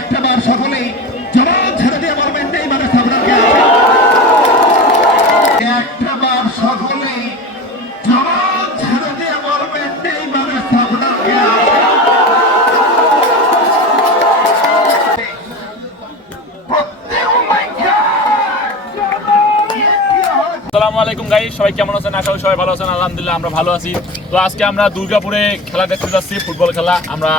একটা বার সকলেই জবান ছেড়ে দিয়ে বলবেন একটা বার সকলেই আসসালামু আলাইকুম গাই সবাই কেমন আছেন? আশা সবাই ভালো আছেন, আলহামদুলিল্লাহ আমরা ভালো আছি। তো আজকে আমরা দুর্গাপুরে খেলা দেখতে যাচ্ছি, ফুটবল খেলা। আমরা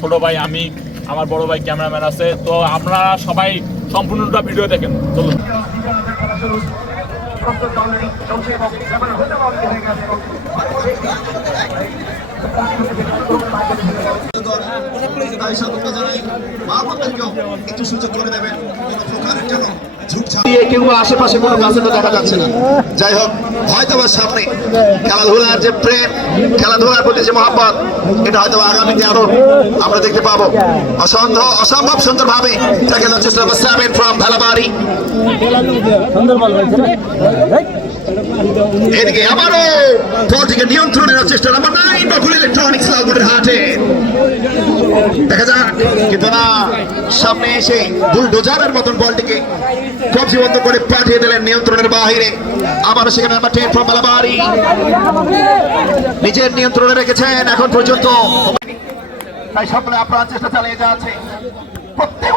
ছোট ভাই, আমি আমার বড় ভাই ক্যামেরাম্যান আছে। তো আপনারা সবাই সম্পূর্ণটা ভিডিও দেখেন। চলুন। তাই সকলকে জানাই, মা বাবাকেও একটু সুযোগ করে দেবেন। কিংবা আশেপাশে না। যাই হোক, হয়তো বা সামনে খেলাধুলার যে প্রেম, খেলাধুলার প্রতি যে এটা হয়তো আগামীতে আরও আমরা দেখতে পাবো। অসম্ভব অসম্ভব সুন্দর ভাবে এদিকে আবারও নিয়ন্ত্রণের চেষ্টা নাম্বার নাইন ইলেকট্রনিক্স দেখা যাক কিন্তু না সামনে এসে বুলডোজারের মতন বলটিকে কবজি বন্ধ করে পাঠিয়ে দিলেন নিয়ন্ত্রণের বাহিরে। আবার সেখানে নাম্বার টেন ফ্রম নিজের নিয়ন্ত্রণে রেখেছেন এখন পর্যন্ত। তাই সকলে আপনার চেষ্টা চালিয়ে যাচ্ছে প্রত্যেক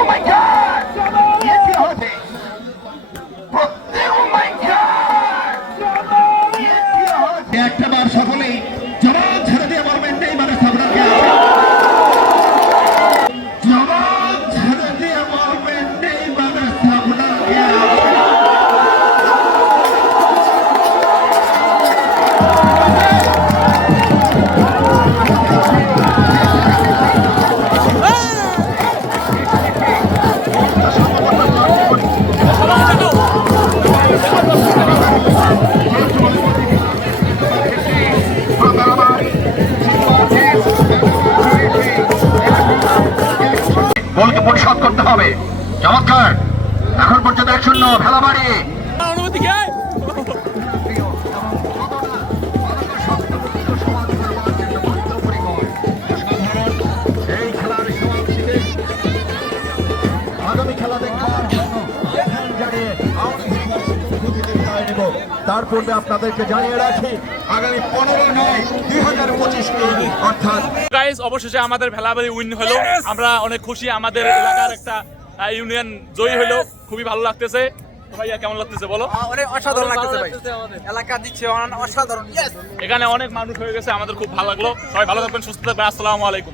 বলকে পরিশোধ করতে হবে। চমৎকার। এখন পর্যন্ত এক শূন্য ভেলা বাড়িয়ে এই খেলার জানাই দিব তার পূর্বে আপনাদেরকে জানিয়ে রাখি আগামী মে দুই হাজার পঁচিশকে অর্থাৎ গাইজ অবশেষে আমাদের ভেলাবাড়ি উইন হলো। আমরা অনেক খুশি আমাদের এলাকার একটা ইউনিয়ন জয়ী হলো। খুবই ভালো লাগতেছে। ভাইয়া কেমন লাগতেছে বলো? অনেক অসাধারণ লাগতেছে ভাই। এলাকা দিচ্ছে অসাধারণ এখানে অনেক মানুষ হয়ে গেছে আমাদের খুব ভালো লাগল। সবাই ভালো থাকবেন সুস্থ থাকবেন আসসালামু আলাইকুম।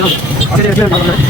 一百多米好